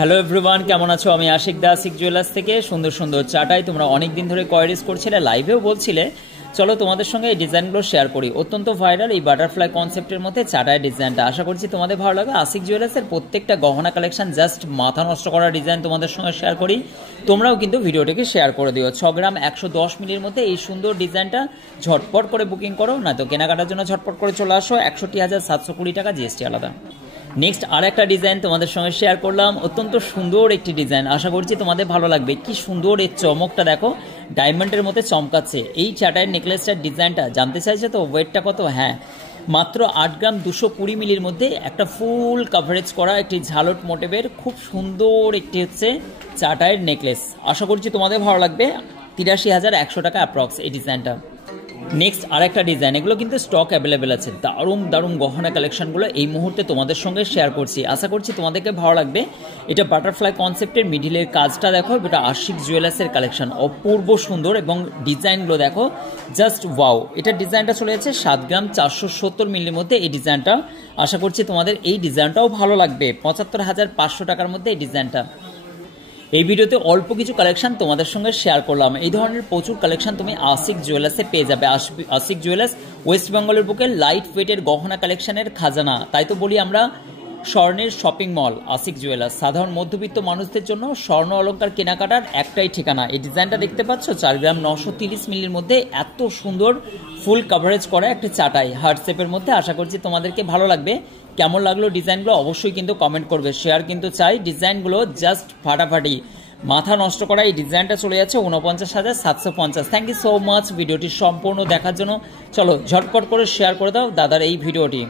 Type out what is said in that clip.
Hello everyone, কেমন আছো? আমি আশিক দা, আশিক জুয়েলার্স থেকে। সুন্দর সুন্দর চাটাই তোমরা অনেক দিন ধরে কোয়ারিজ করছিলে, লাইভেও বলছিলে। চলো তোমাদের সঙ্গে এই ডিজাইনগুলো শেয়ার করি। অত্যন্ত ভাইরাল এই বাটারফ্লাই কনসেপ্টের মধ্যে চাটাই ডিজাইনটা, আশা করছি তোমাদের ভালো লাগে। আশিক জুয়েলার্সের প্রত্যেকটা গহনা কালেকশন জাস্ট মাথা নষ্ট করা ডিজাইন তোমাদের সঙ্গে শেয়ার করি। তোমরাও কিন্তু ভিডিওটিকে শেয়ার করে দিও। 6 গ্রাম 110 মিলির মধ্যে এই সুন্দর ডিজাইনটা ঝটপট করে বুকিং করো, না তো কেনাকাটার জন্য ঝটপট করে চলে আসো। 61,720 টাকা, জিএসটি আলাদা। নেক্সট আর একটা ডিজাইন তোমাদের সঙ্গে শেয়ার করলাম, অত্যন্ত সুন্দর একটি ডিজাইন, আশা করছি তোমাদের ভালো লাগবে। কি সুন্দর এর চমকটা দেখো, ডায়মন্ডের মধ্যে চমকাচ্ছে। এই চাটাইয়ের নেকলেসটার ডিজাইনটা জানতে চাইছে তো ওয়েটটা কত? হ্যাঁ, মাত্র 8 গ্রাম 220 মিলির মধ্যে একটা ফুল কাভারেজ করা একটি ঝালট মোটিভের খুব সুন্দর একটি হচ্ছে চাটাইয়ের নেকলেস, আশা করছি তোমাদের ভালো লাগবে। 83,100 টাকা অ্যাপ্রক্স এই ডিজাইনটা। নেক্সট আর একটা ডিজাইন, এগুলো কিন্তু স্টক অ্যাভেলেবেল আছে। দারুণ দারুণ গহনা কালেকশনগুলো এই মুহূর্তে তোমাদের সঙ্গে শেয়ার করছি, আশা করছি তোমাদেরকে ভালো লাগবে। এটা বাটারফ্লাই কনসেপ্টের মিডিলের কাজটা দেখো, এটা আশিক জুয়েলার্সের কালেকশন, অপূর্ব সুন্দর এবং ডিজাইনগুলো দেখো জাস্ট ওয়াও। এটার ডিজাইনটা চলে যাচ্ছে 7 গ্রাম 470 মিলির মধ্যে এই ডিজাইনটা, আশা করছি তোমাদের এই ডিজাইনটাও ভালো লাগবে। 75,500 টাকার মধ্যে এই ডিজাইনটা। এই ভিডিওতে অল্প কিছু কালেকশন তোমাদের সঙ্গে শেয়ার করলাম। এই ধরনের প্রচুর কালেকশন তুমি আশিক জুয়েলার্সে পেয়ে যাবে। আশিক জুয়েলার্স ওয়েস্ট বেঙ্গলের বুকে লাইট ওয়েটের গহনা কালেকশনের খাজানা, তাই তো বলি আমরা স্বর্ণের শপিং মল আশিক জুয়েলার্স। সাধারণ মধ্যবিত্ত মানুষদের জন্য স্বর্ণ অলংকার কেনাকাটার একটাই ঠিকানা। এই ডিজাইনটা দেখতে পাচ্ছ 4 গ্রাম 930 মিলির মধ্যে এত সুন্দর ফুল কাভারেজ করা একটা চাটাই হার্ট শেপের মধ্যে, আশা করছি তোমাদেরকে ভালো লাগবে। কেমন লাগলো ডিজাইনগুলো অবশ্যই কিন্তু কমেন্ট করবে, শেয়ার কিন্তু চাই। ডিজাইনগুলো জাস্ট ফাটাফাটি, মাথা নষ্ট করা এই ডিজাইনটা চলে যাচ্ছে 49,750। থ্যাংক ইউ সো মাচ ভিডিওটি সম্পূর্ণ দেখার জন্য। চলো ঝটপট করে শেয়ার করে দাও দাদার এই ভিডিওটি।